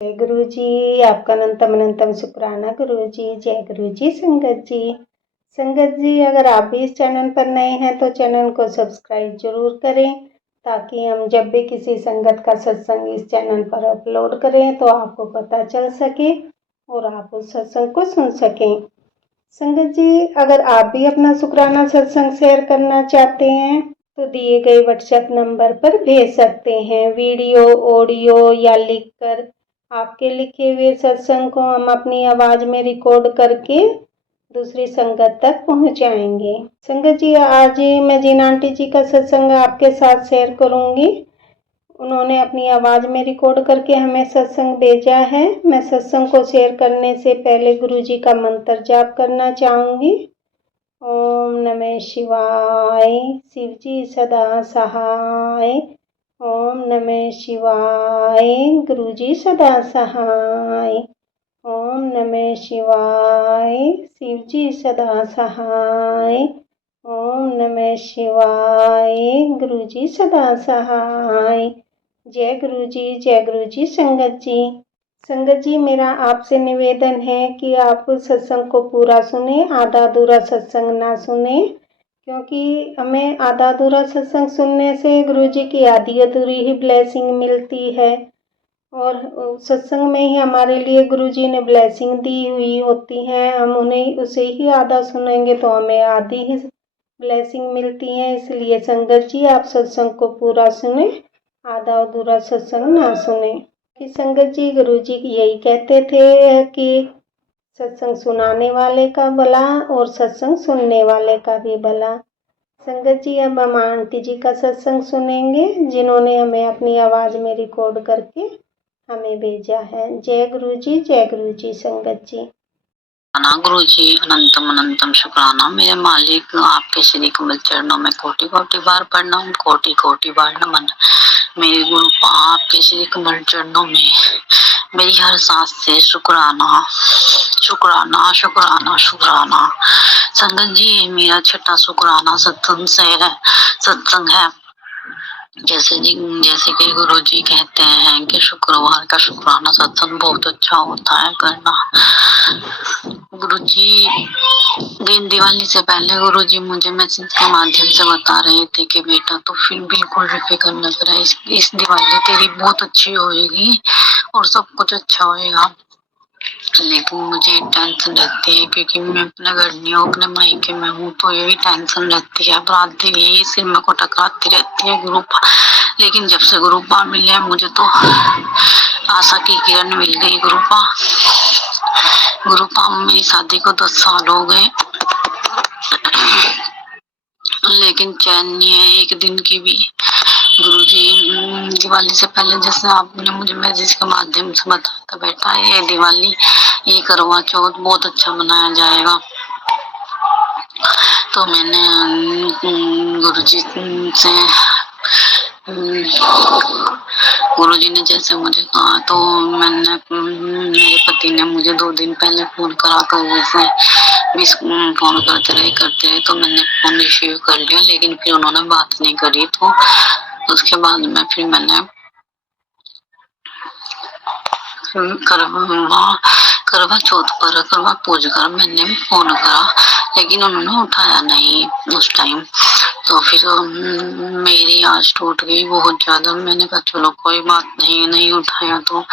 जय गुरु जी। आपका अनंतम अनंतम शुक्राना गुरु जी। जय गुरु जी। संगत जी, अगर आप भी इस चैनल पर नए हैं तो चैनल को सब्सक्राइब जरूर करें, ताकि हम जब भी किसी संगत का सत्संग इस चैनल पर अपलोड करें तो आपको पता चल सके और आप उस सत्संग को सुन सकें। संगत जी, अगर आप भी अपना शुक्राना सत्संग शेयर करना चाहते हैं तो दिए गए व्हाट्सएप नंबर पर भेज सकते हैं। वीडियो, ऑडियो या लिखकर आपके लिखे हुए सत्संग को हम अपनी आवाज में रिकॉर्ड करके दूसरी संगत तक पहुंचाएंगे। संगत जी, आज मैं जिन आंटी जी का सत्संग आपके साथ शेयर करूंगी, उन्होंने अपनी आवाज में रिकॉर्ड करके हमें सत्संग भेजा है। मैं सत्संग को शेयर करने से पहले गुरु जी का मंत्र जाप करना चाहूंगी। ओम नमः शिवाय, शिव जी सदा सहाय। ओम नमः शिवाय, गुरु जी सदा सहाय। ओम नमः शिवाय, शिव जी सदा सहाय। ओम नमः शिवाय, गुरु जी सदा सहाय। जय गुरु जी। जय गुरु जी। संगत जी, मेरा आपसे निवेदन है कि आप सत्संग को पूरा सुने, आधा अधूरा सत्संग ना सुने, क्योंकि हमें आधा अधूरा सत्संग सुनने से गुरु जी की आधी अधूरी ही ब्लेसिंग मिलती है, और सत्संग में ही हमारे लिए गुरु जी ने ब्लेसिंग दी हुई होती है। हम उन्हें उसे ही आधा सुनेंगे तो हमें आधी ही ब्लेसिंग मिलती है। इसलिए संगत जी, आप सत्संग को पूरा सुने, आधा अधूरा सत्संग ना सुने। कि संगत जी, गुरु जी यही कहते थे कि सत्संग सुनाने वाले का भला और सत्संग सुनने वाले का भी भला। संगत जी, अब हम आंटी जी का सत्संग सुनेंगे, जिन्होंने हमें अपनी आवाज में रिकॉर्ड करके हमें भेजा है। जय गुरु जी। जय गुरु जी। संगत जी, गुरु जी अनंतम अनंतम शुक्राना। मेरे मालिक, आपके श्री कमल चरणों में कोटि कोटि बार प्रणाम, कोटि कोटि बार नमन। मेरे गुरु आपके श्री कमल चरणों में मेरी हर सांस से शुक्राना शुक्राना शुक्राना शुक्राना। संगत जी, मेरा छठा शुक्राना सत्संग है। जैसे कि गुरु जी कहते हैं कि शुक्रवार का शुक्राना सत्संग बहुत अच्छा होता है करना। गुरु जी, दिन दिवाली से पहले गुरु जी मुझे मैसेज के माध्यम से बता रहे थे कि बेटा तो फिर बिल्कुल भी फिक्र न करे, इस दिवाली तेरी बहुत अच्छी होएगी और सब कुछ अच्छा होएगा। लेकिन मुझे टेंशन रहती है, क्योंकि मैं अपने घर नहीं हूँ, अपने मायके में हूँ, तो यही टेंशन रहती है। रात दिन यही सिर में को टकराती रहती है ग्रुप। लेकिन जब से ग्रुपा मिले मुझे तो आशा की किरण मिल गई। ग्रुपा मेरी शादी को 10 साल हो गए, लेकिन चैन नहीं है एक दिन की भी। गुरुजी, दिवाली से पहले जैसे आपने मुझे मैसेज के माध्यम से बताया था, बेटा ये दिवाली, ये करवा चौथ बहुत अच्छा मनाया जाएगा। तो मैंने गुरुजी से गुरुजी ने जैसे मुझे कहा, तो मैंने मेरे पति ने मुझे 2 दिन पहले फोन करा कर जैसे फोन करते रहे, तो मैंने फोन रिसीव कर लिया, लेकिन फिर उन्होंने बात नहीं करी। तो उसके बाद में फिर मैंने करवा चौथ पर करवा पूज कर मैंने फोन करा, लेकिन उन्होंने उठाया नहीं उस टाइम। तो फिर मेरी आस टूट गई बहुत ज्यादा। मैंने कहा चलो कोई बात नहीं, नहीं उठाया तो।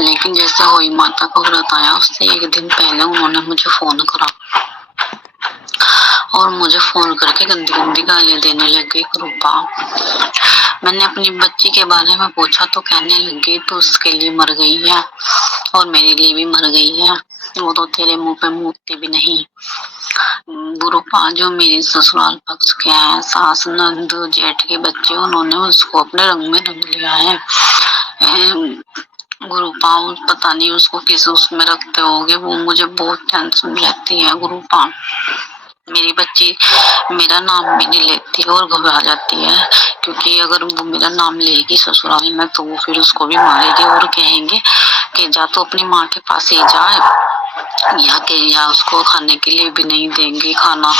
लेकिन जैसे होई माता का व्रत आया, उससे 1 दिन पहले उन्होंने मुझे फोन करा और मुझे फोन करके गंदी गंदी गालियां देने लग गई। कृपा, मैंने अपनी बच्ची के बारे में पूछा तो कहने लगी तो उसके लिए मर गई है और मेरे लिए भी मर गई है, वो तो तेरे मुंह पे मूतती भी नहीं। गुरुपा जो मेरे ससुराल पक्ष के हैं, सास नंद जेठ के बच्चे, उन्होंने उसको अपने रंग में रंग लिया है। गुरुपा पता नहीं उसको किस उसमें रखते होगे, वो मुझे बहुत टेंशन रहती है। गुरुपा, मेरी बच्ची मेरा नाम भी नहीं लेती और घबरा जाती है, क्योंकि अगर वो मेरा नाम लेगी ससुराल में तो वो फिर उसको भी मारेगी और कहेंगे कि जा तो अपनी माँ के पास ही जाए। या उसको खाने के लिए भी नहीं देंगे खाना,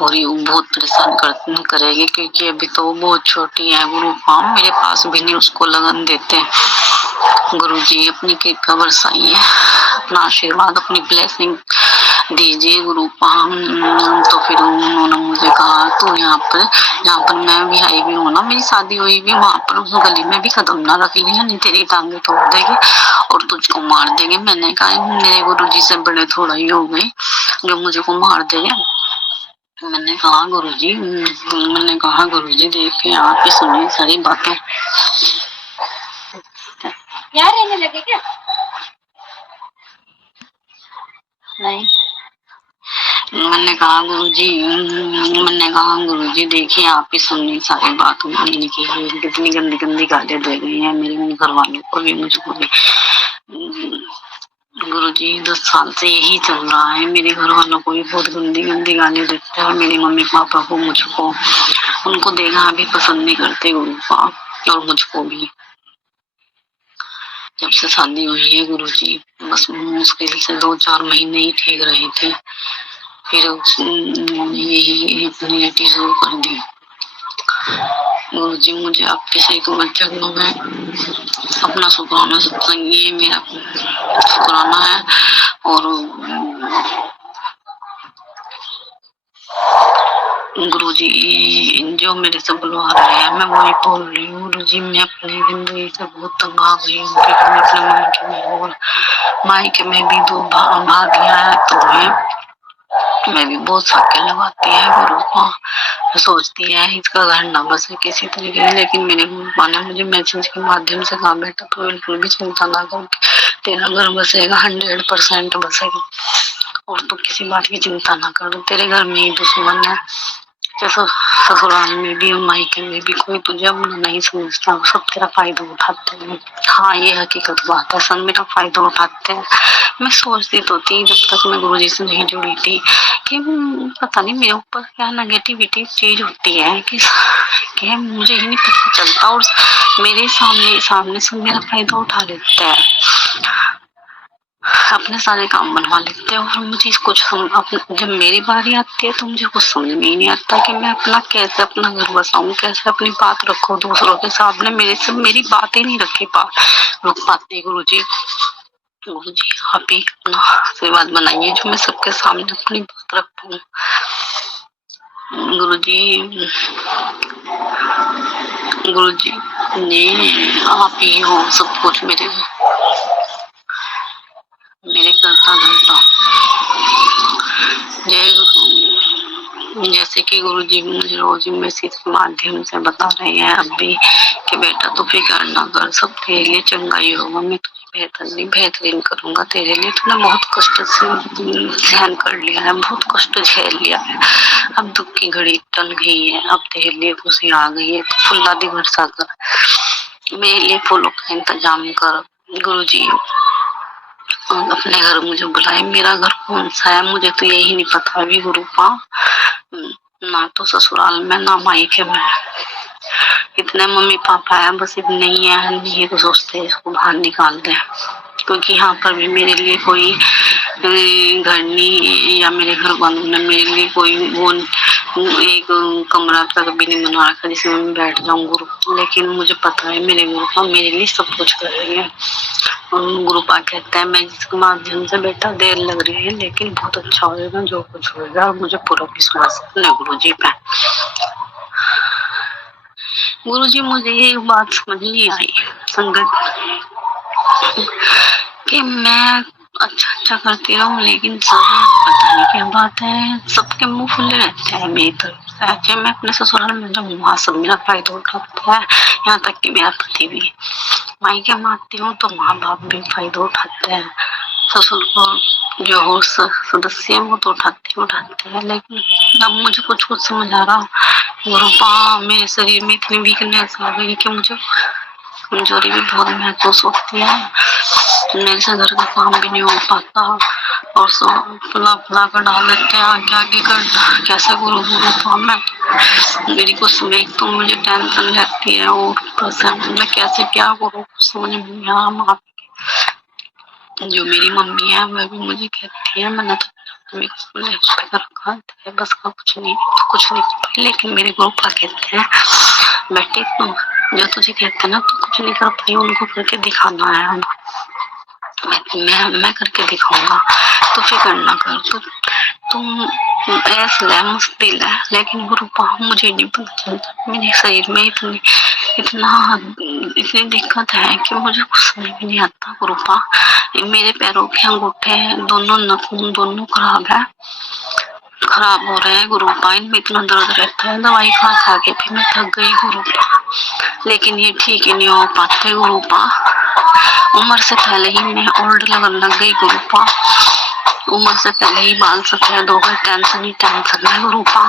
और ये बहुत परेशान करेगी, क्योंकि अभी तो वो बहुत छोटी है गुरु। हाँ, मेरे पास भी नहीं उसको लगन देते। गुरु जी अपनी कृपा बरसाइए, अपना आशीर्वाद, अपनी ब्लेसिंग दीजिए गुरु। तो फिर उन्होंने मुझे कहा तो यहाँ पर जहाँ पर मैं भी आई हुई हूँ ना, मेरी शादी हुई भी, वहां पर उस गली में भी कदम ना रख लिया, नहीं तेरी टांगे तोड़ देगी और तुझको मार देंगे। मैंने कहा मेरे गुरु जी से बड़े थोड़ा ही हो गए जो मुझे को मार देंगे। मैंने कहा गुरु जी देखिए आपकी सुनी सारी बातें। क्या रहने लगे क्या? नहीं। मैंने कहा गुरु जी देखिए आपकी सुननी सारी बात मानने की है, कितनी गंदी गंदी गालियां दे गई हैं मेरे घर वालों को भी, मुझको भी। गुरु जी 10 साल से यही चल रहा है, मेरे घर वालों को भी बहुत गंदी गंदी गालियां देते हैं, मेरी मम्मी पापा को, मुझको, उनको देखना भी पसंद नहीं करते गुरु पाप, और मुझको भी। जब से शादी हुई है गुरु जी, बस मुश्किल से 2-4 महीने ही ठीक रही थी, फिर यही रिलेटिव शुरू कर दी। गुरु जी मुझे आपके सही कमल चरणों में अपना शुक्राना, ये मेरा शुक्राना है। और गुरु जी जो मेरे से बुलवा रहे हैं मैं वही बोल रही हूँ। गुरु जी मैं अपनी जिंदगी से बहुत तंग आ गई हूँ, क्योंकि मैं अपने मायके में और मायके में भी 2 भाभियां हैं, तो मैं भी बहुत साके लगाती है गुरु को, सोचती है इसका घर ना बसे किसी तरीके से, लेकिन मेरे गुरु ने मुझे मैसेज के माध्यम से कहा बेटा तो बिल्कुल भी चिंता ना कर, तेरा घर बसेगा, 100% बसेगा, और तू किसी बात की चिंता ना कर। तेरे घर में ही दुश्मन है, जैसे ससुराल में भी मायके में भी कोई तुझे अपना नहीं समझता, सब तेरा फायदा उठाते हैं। हाँ ये हकीकत बात है, सब मेरा फायदा उठाते हैं। मैं सोचती तो थी जब तक मैं गुरुजी से नहीं जुड़ी थी कि पता नहीं मेरे ऊपर क्या नेगेटिविटी चीज होती है कि मुझे ही नहीं पता चलता, और मेरे सामने सब मेरा फायदा उठा लेते हैं, अपने सारे काम बनवा लेते हैं, और मुझे कुछ जब मेरी बारी आती है तो मुझे कुछ समझ में ही नहीं आता कि मैं कैसे अपना घर बसाऊं, कैसे अपनी बात रखूं दूसरों के सामने। मेरी बात ही नहीं रुक पाती। गुरु जी आप ही अपना आशीर्वाद बनाइए जो मैं सबके सामने अपनी बात रख पाऊं। गुरु जी आप ही हो सब कुछ मेरे करता धरता। जय गुरु। जैसे कि गुरु जी मुझे रोज मैसेज के माध्यम से बता रहे हैं अब भी कि बेटा तू फिक्र ना कर, सब तेरे लिए चंगा ही होगा, मैं तुझे बेहतरीन करूंगा। तेरे लिए तूने बहुत कष्ट से सहन कर लिया है, बहुत कष्ट झेल लिया है, अब दुख की घड़ी टल गई है, अब तेरे लिए खुशी आ गई है, तो फुल्ला दी वर्षा कर, मेरे लिए फूलों का इंतजाम कर। गुरु जी अपने घर मुझे बुलाए, मेरा घर कौन सा है मुझे तो यही नहीं पता अभी गुरु का, ना तो ससुराल में ना मायके में, इतने मम्मी पापा है बस, इतने ही है, ये तो सोचते हैं इसको बाहर निकाल दें, क्योंकि यहाँ पर भी मेरे लिए कोई घर नहीं, या मेरे घर वालों ने मेरे लिए कोई वो एक कमरा तक भी नहीं बना रखा जिसमें मैं बैठ जाऊं गुरु। लेकिन मुझे पता है मेरे गुरु का मेरे लिए सब कुछ कर रही है, और गुरु पा कहते हैं मैं जिसके माध्यम से बेटा देर लग रही है लेकिन बहुत अच्छा होगा जो कुछ होगा, और मुझे पूरा विश्वास है अपने गुरु जी पे। गुरु जी मुझे एक बात समझ नहीं आई संगत, कि मैं अच्छा करती रहूं लेकिन सब पता नहीं क्या बात है, सबके मुंह खुले रहते हैं मेरी तरफ से, मैं अपने ससुराल में जब वहां सब मेरा फायदा उठाता है, यहाँ तक कि मेरा पति भी। मायके मारती हूँ तो माँ बाप भी फायदा उठाते हैं, ससुर को जो हो सदस्य वो तो उठाते हैं, लेकिन अब मुझे कुछ समझ आ रहा, गुरु मेरे शरीर में इतनी वीकनेस आ गई कि मुझे कमजोरी भी बहुत महसूस होती है, मेरे से घर का काम भी नहीं हो पाता, और सब फुला कर डाल देते हैं आगे कर, कैसे गुरु काम है मेरी को सुबह तो मुझे टेंशन रहती है, और मैं कैसे क्या करूँ समझ में नहीं आ रहा। जो मेरी मम्मी है वह भी मुझे कहती है मैंने तो कर रखा है बस का कुछ नहीं तो कुछ नहीं कर, लेकिन मेरे पापा कहते हैं बेटी तुम जो तुझे कहते हैं ना तू कुछ नहीं कर पाई, उनको करके दिखाना है हम। मैं करके दिखाऊंगा, तो फिक्र ना कर, तुम ऐसा है मस्त दिल है, लेकिन गुरुपा मुझे नहीं पता चलता, मेरे शरीर में इतनी दिक्कत है कि मुझे कुछ समझ में नहीं आता गुरुपा। मेरे पैरों के अंगूठे दोनों नखून दोनों खराब हो रहे हैं गुरुपा, इनमें इतना दर्द रहता है, दवाई खा खा के फिर मैं थक गई गुरुपा, लेकिन ये ठीक ही नहीं हो पाते गुरुपा। उम्र से पहले ही मैं ओल्ड लगन लग गई गुरुपा, उम्र से पहले ही बाल सफेद हो गए, टेंशन ही टेंशन है गुरुपा,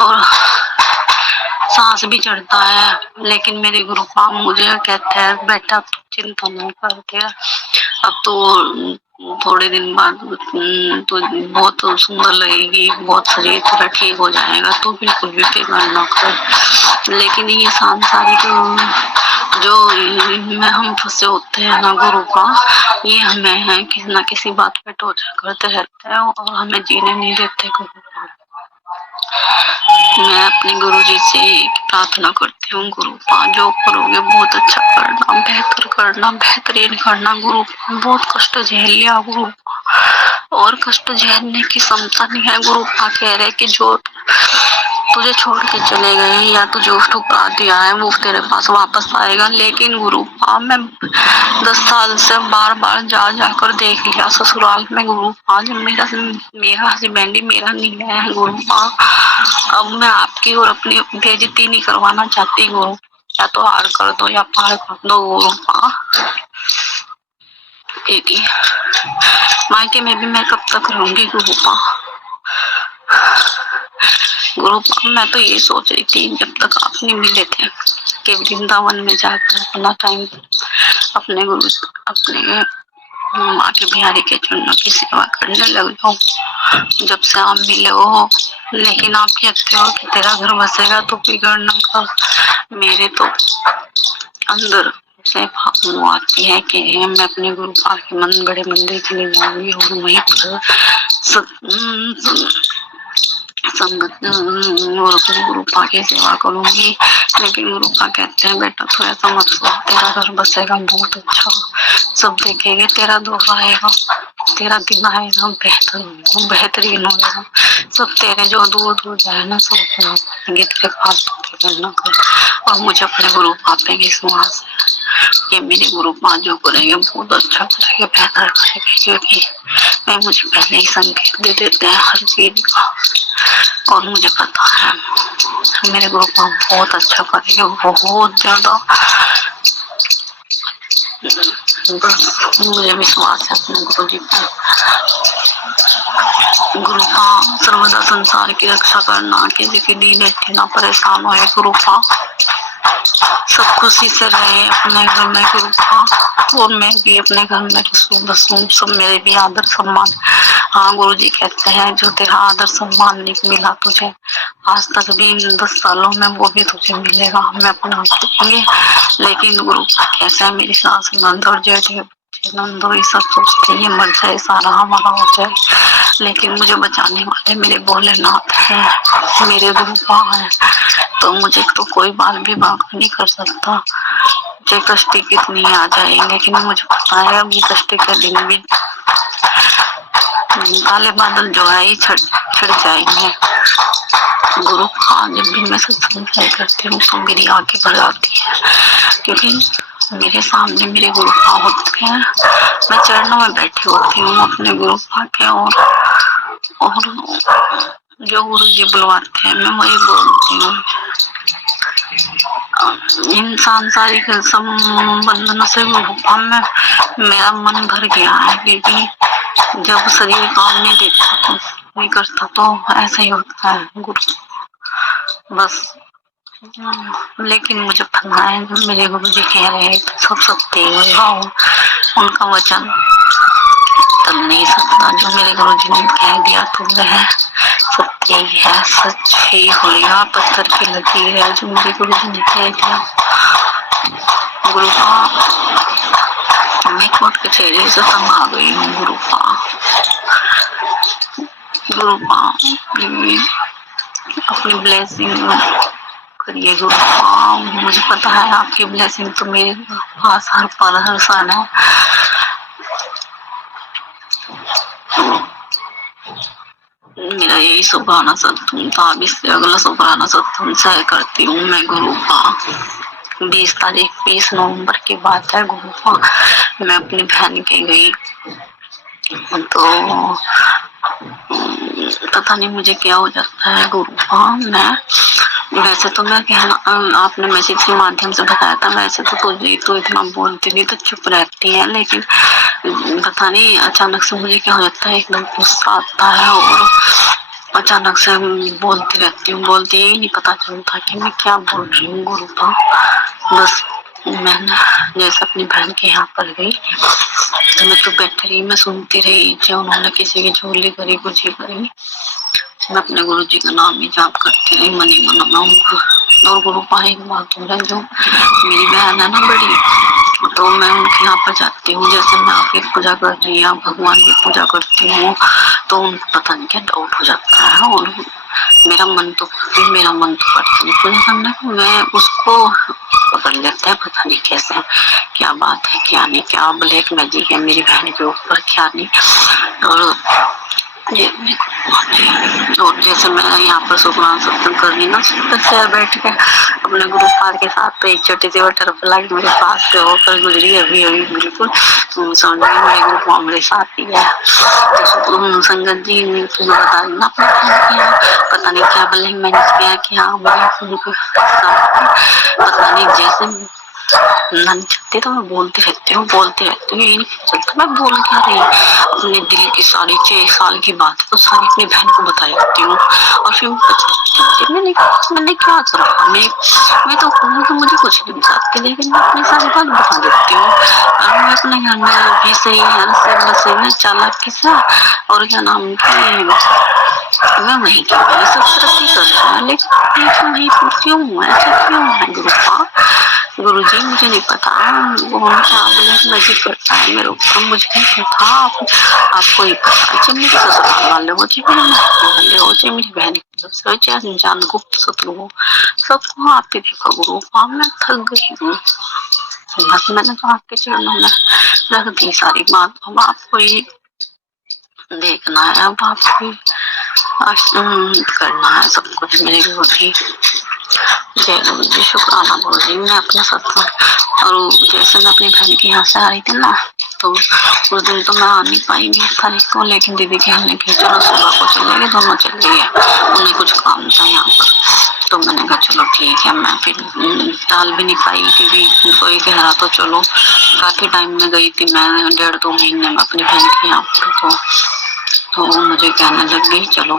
और सांस भी चढ़ता है, लेकिन मेरे गुरुपा मुझे कहते हैं बेटा चिंता नहीं करते, अब तो थोड़े दिन बाद तो बहुत सुंदर लगेगी, बहुत शरीर तेरा ठीक हो जाएगा, तो बिल्कुल भी फिक्र ना कर। लेकिन ये सांसारिक जो में हम फंसे होते हैं ना गुरुपा, ये हमें है किसी ना किसी बात पे टॉर्चर करते रहते हैं और हमें जीने नहीं देते गुरुपा। मैं अपने गुरुजी से प्रार्थना करती हूँ गुरुपा, जो करोगे बहुत अच्छा करना, बेहतर करना, बेहतरीन करना गुरुपा। बहुत कष्ट झेल लिया गुरुपा और कष्ट झेलने की क्षमता नहीं है गुरुपा। कह रहे कि जो तुझे छोड़ के चले गए या तुझे ठुकरा दिया है वो तेरे पास वापस आएगा, लेकिन गुरुपा मैं 10 साल से बार बार जाकर देख लिया ससुराल में गुरुपा, जब मेरा हस्बैंड ही मेरा नहीं है गुरुपा। अब मैं आपकी और अपनी बेइज्जती नहीं करवाना चाहती गुरु, या तो हार कर दो या पार कर दो गुरुपा। मायके में भी मैं कब तक रहूंगी गुरुपा। गुरुपा मैं तो ये सोच रही थी जब तक आप नहीं मिले थे कि वृंदावन में जाकर अपना टाइम अपने माँ के बिहारी के चरणों की सेवा करने लग जाऊं, जब से आप मिले हो। लेकिन आप कहते हो कि तेरा घर बसेगा तो बिगड़ना का, मेरे तो अंदर से वो आती है कि मैं अपने गुरुपा के बड़े मंदिर चले जाऊंगी और वहीं पर संगत और अपने गुरुपा की सेवा करूंगी। लेकिन गुरुपा कहते हैं बेटा तो ऐसा मत सोच, तेरा घर बसेगा बहुत अच्छा, सब देखेंगे, तेरा दौर आएगा, तेरा दिन आएगा, बेहतरीन होगा, सब तेरे जो दूर दूर जाए ना सब तेरे पास करना कर। और मुझे अपने गुरुपा पे विश्वास है कि मेरे गुरुपा जो करेंगे बहुत अच्छा करेंगे, बेहतर करेंगे, क्योंकि मैं मुझे पहले ही संकेत दे देते हैं हर चीज का, और मुझे पता है मेरे गुरुपा बहुत अच्छा करेंगे, बहुत ज्यादा। बस मुझे विश्वास है अपने गुरु जी पर। गुरुपा सर्वदा संसार की रक्षा करना, किसी की दी बैठी ना परेशान होए गुरुपा, सब खुशी से रहे अपने घर में गुरुपा, और मैं भी अपने घर में बसूं, सब मेरे भी आदर सम्मान। हाँ गुरु जी कहते हैं जो तेरा आदर सम्मान नहीं मिला तुझे आज तक भी, इन 10 सालों में वो भी तुझे मिलेगा, हमें अपना देंगे। लेकिन गुरु कैसा है मेरी सास नंद और जेठ नंदो ये सब सोचते ये मर जाए सारा हमारा हो जाए, लेकिन मुझे बचाने वाले मेरे भोलेनाथ है, मेरे गुरुपा है, तो मुझे तो कोई बाल भी बाका नहीं कर सकता, चाहे कष्टी कितनी आ जाए। लेकिन मुझे पता है अब ये कष्टी के दिन भी काले बादल जो है ये छड़ जाएंगे। गुरुपा जब भी मैं सत्संग करती हूँ तो मेरी आंखें भर आती है, क्योंकि मेरे सामने मेरे गुरुपा होते हैं, मैं चरणों में बैठी होती हूँ अपने गुरुपा के, और जो गुरु जी बुलवाते हैं मैं वही बोलती हूँ। इंसान सारी संबंधों से गुरुपा में मेरा मन भर गया है, क्योंकि जब शरीर काम नहीं देता तो नहीं करता तो ऐसा ही होता है गुरु बस। लेकिन मुझे पता है जब मेरे गुरु जी कह रहे हैं तो सब सत्य होगा, उनका वचन तब नहीं सकता, जो मेरे गुरु जी ने कह दिया तो वह सत्य ही है, सच ही होगा, पत्थर की लकीर है जो मेरे गुरु जी ने कह दिया। गुरुपा मैं कोर्ट कचहरी से तंग आ गई हूँ गुरुपा। गुरुपा प्लीज अपनी ब्लेसिंग करिए गुरुपा। मुझे पता है आपकी ब्लेसिंग तो मेरे पास हर पल हर सन है। मेरा यही शुक्राना सत्संग था, अब इससे अगला शुक्राना सत्संग से करती हूँ मैं गुरुपा। 20 नवंबर की बात है गुरुपा। मैं अपनी बहन के गई तो पता नहीं मुझे क्या हो जाता है गुरुपा। वैसे तो मैं कहना, आपने मैसेज के माध्यम से बताया था, वैसे तो तुझे तो इतना बोलती नहीं तो चुप रहती है, लेकिन पता नहीं अचानक से मुझे क्या हो जाता है, एकदम गुस्सा आता है और अचानक से बोलती रहती हूँ। बोलती यही नहीं पता चलता कि मैं क्या बोल रही हूँ गुरुपा। बस मैंने जैसे अपनी बहन के यहाँ पर गई तो मैं तो बैठी रही, मैं सुनती रही जो उन्होंने किसी की झोली करी कुछ ही करी। मैं अपने गुरु जी का नाम ही जाप करती रही, मनी मनाना। और गुरुपा एक बात हो रहा है, जो मेरी बहन है ना बड़ी, तो मैं उनके यहाँ पर जाती हूँ, जैसे मैं आपकी पूजा कर रही हूँ, भगवान की पूजा करती हूँ, तो पता नहीं क्या डाउट हो जाता है और मेरा मन तो करता नहीं पूजा करने को। मैं उसको पकड़ लेते हैं, पता नहीं कैसे, क्या बात है क्या नहीं, क्या ब्लैक मैजिक है मेरी बहन के ऊपर क्या नहीं। और और जैसे मैं यहाँ पर शुक्राना सत्संग कर रही ना, शहर बैठ के अपने गुरु पाल के साथ, तो एक छोटी सी बटरफ्लाई मेरे पास से होकर गुजरी अभी अभी, बिल्कुल समझ में मेरे गुरु मेरे साथ ही है। तो संगत जी ने तुम्हें बता रही ना, पता नहीं क्या बोले मैंने किया क्या मेरे पता नहीं, जैसे मन चाहती तो मैं बोलती रहती हूँ यही नहीं चलता मैं बोल क्या रही। अपने दिल की सारी 6 साल की बात तो सारी अपनी बहन को बता देती हूँ और फिर मैंने क्या करा। मैं तो कहूँ तो मुझे कुछ नहीं बताती, लेकिन मैं अपनी सारी बात बता देती हूँ। और मैं अपने घर में भी सही है चालाक किसा और क्या नाम की मैं वही सब तरक्की कर रहा है, लेकिन वही क्यों ऐसा क्यों है गुरुपा। गुरु जी मुझे नहीं पता वो क्या मैजिक करता है मेरे ऊपर, मुझे नहीं पता। आपको ही पता, चाहे मेरे ससुराल वाले हो, चाहे मेरे मायके वाले हो, चाहे मेरी बहन की तरफ से हो, चाहे अनजान गुप्त शत्रु हो, सबको आप ही देखो गुरु। मैं थक गई हूँ, बस मैंने तो आपके चरणों में रख दी सारी बात। अब आपको ही देखना है, अब आपको करना है सब कुछ मेरे गुरु जी। जय गुरु जी, शुक्राना गुरु जी। मैं अपना सत्संग और जैसे मैं अपनी बहन के यहाँ से आ रही थी ना, तो उस दिन तो मैं आ नहीं पाई 20 तारीख को, लेकिन दीदी कहने की चलो सुबह को चलेंगे, दोनों चले गए, उन्हें कुछ काम था यहाँ पर, तो मैंने कहा चलो ठीक है। मैं फिर टाल भी नहीं पाई क्योंकि कोई कह रहा तो चलो, काफी टाइम में गई थी मैं, 1.5-2 महीने में अपनी बहन के यहाँ पर, तो मुझे कहने लग गई चलो,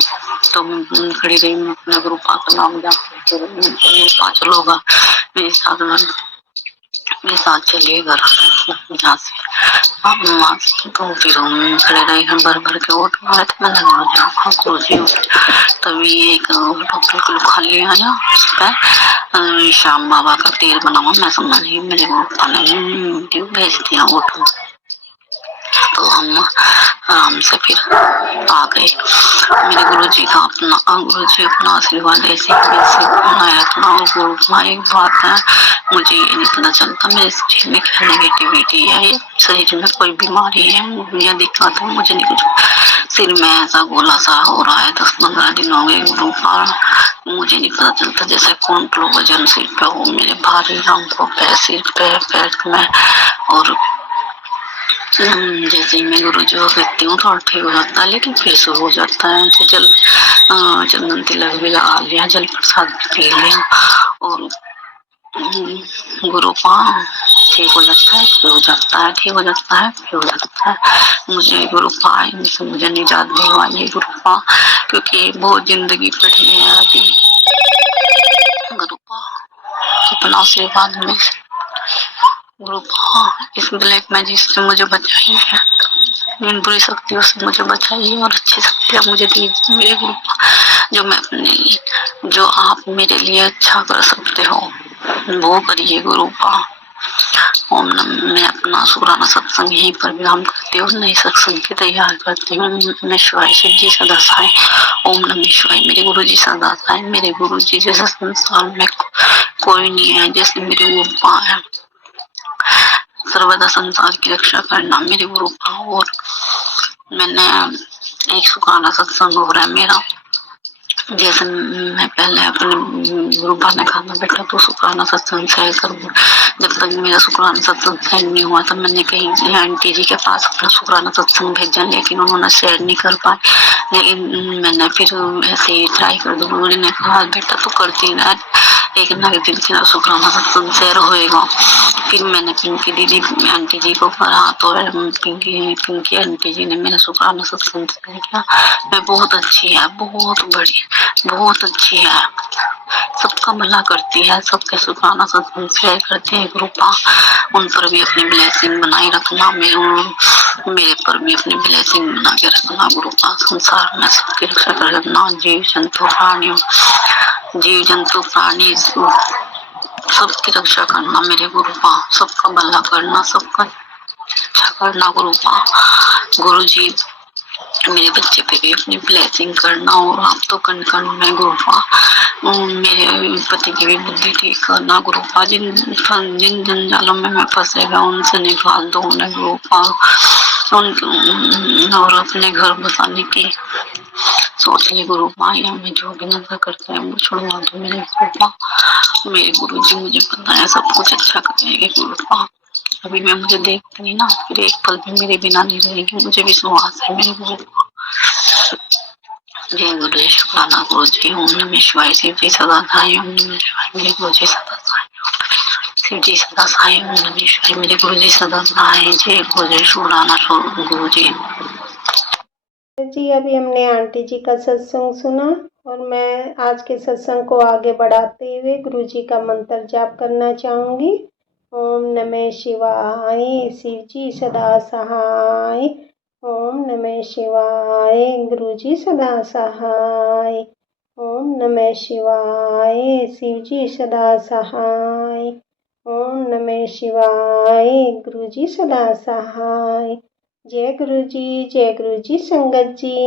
तो मैं खड़ी रही, मैं अपने गुरुपा का नाम जाते गुरुपा चलो होगा मेरे साथ चलिए घर यहाँ से। अब तो फिर हम खड़े रहे, हम भर के वोट मारे थे, मैंने गुरु जी तभी एक बिल्कुल खाली आया, उस पर श्याम बाबा का तेल बना हुआ, मैं समझ नहीं, मेरे गुरुपा ने भेज दिया वोट। तो हम आराम से फिर आ गए। मेरे गुरु जी का अपना आशीर्वाद ऐसे बनाया रखना। और गुरु एक बात है, मुझे ये नहीं पता चलता मेरे शरीर में क्या नेगेटिविटी है या शरीर में कोई बीमारी है या दिक्कत है, मुझे नहीं कुछ। सिर में ऐसा गोला सा हो रहा है, 10-15 दिन हो गए गुरु पर, मुझे नहीं पता चलता, जैसे कौन किलो वजन सिर पे हो मेरे, भारी हमको सिर पे पैर में। और जैसे ही मैं गुरु जी को कहती हूँ थोड़ा ठीक हो जाता है, लेकिन फिर शुरू हो जाता है। चंदन तिलक भी लगा लिया, जल प्रसाद पी लिया और गुरुपा ठीक हो जाता है, फिर हो जाता है, ठीक हो जाता है, फिर हो जाता है। मुझे गुरुपा इनसे मुझे निजात दिलवाइए गुरुपा, क्योंकि बहुत जिंदगी पड़ी है अभी। गुरुपा अपना आशीर्वाद में गुरुपा इस ब्लैक मैजिक से मुझे बचाइए, इन बुरी शक्तियों से मुझे बचाइए और अच्छी शक्तियाँ मुझे दीजिए मेरे गुरुपा, जो मैं अपने लिए, जो आप मेरे लिए अच्छा कर सकते हो वो करिए गुरुपा। ओम नमः। मैं अपना शुक्राना सत्संग यहीं पर विराम करती हूँ, नए सत्संग की तैयार करती हूँ। मैं शिवाय शिव जी सदा साई। ओम नमः शिवाय। मेरे गुरु जी सदा साई। मेरे गुरु जी जैसा संसार में कोई नहीं है, जैसे मेरे गुरुपा है। सर्वदा संसार की रक्षा करना मेरे गुरुपा। और मैंने एक शुक्राना सत्संग हो रहा है मेरा। जैसे मैं पहले अपने गुरुपा ने कहा था बेटा तो शुक्राना सत्संग शेयर करूँ। जब तक मेरा शुक्राना सत्संग शेयर नहीं हुआ तब मैंने कहीं आंटी जी के पास अपना शुक्राना सत्संग भेजा, लेकिन उन्होंने शेयर नहीं कर पाए। लेकिन मैंने फिर ऐसे ही ट्राई कर दूँ। गुरु ने कहा बेटा तो करती ना, एक ना एक दिन तेरा शुक्राना सत्संग शेयर होएगा। फिर मैंने पिंकी दीदी आंटी जी को कहा तो पिंकी आंटी जी ने मेरा शुक्राना सत्संग शेयर किया। मैं बहुत अच्छी है, बहुत बढ़िया, बहुत अच्छी है, सबका भला करती है, सबके शुक्राना सत्संग शेयर करती है गुरुपा। उन पर भी अपनी ब्लेसिंग बनाए रखना, मेरे पर भी अपनी ब्लेसिंग बना के रखना गुरुपा। संसार में सबकी रक्षा कर रखना, जीव जंतु प्राणी सबकी रक्षा करना मेरे गुरुपा। सबका भला करना, सबका अच्छा करना गुरुपा। गुरु जी मेरे बच्चे पे भी अपनी ब्लेसिंग करना, और आप तो कण कण में गुरुपा मेरे पति की भी बुद्धि ठीक करना गुरुपा। जिन जंजालों में मैं फंसेगा उनसे निकाल दो उन्हें गुरुपा। और अपने घर बसाने की सोच ली गुरुपा। या मैं जो भी नशा करते हैं वो छुड़वा दो मेरे गुरुपा। मेरे गुरु जी मुझे पता है सब कुछ अच्छा करेंगे गुरुपा। अभी मैं मुझे देखती नहीं ना, फिर एक पल भी मेरे बिना नहीं रहेगी, मुझे विश्वास है मेरे गुरुपा। जय गुरु शुक्राना गुरु जी। ओम नमः शिवाय। शिव जी सदा साई। ओम नमः शिवाय। मेरे गुरु जी सदा साई। शिव जी सदा साई। ओम नमः शिवाय। मेरे गुरु जी सदा साई। जय गुरु शुक्राना गुरु जी। जी अभी हमने आंटी जी का सत्संग सुना, और मैं आज के सत्संग को आगे बढ़ाते हुए गुरु जी का मंत्र जाप करना चाहूँगी। ओम नमः शिवाय। शिव जी सदा सहाय। ओम नमः शिवाय। गुरु जी सदा सहाय। ओम नमः शिवाय। शिव जी सदा सहाय। ओम नमः शिवाय। गुरु जी सदा सहाय। जय गुरु जी, जय गुरु जी संगत जी।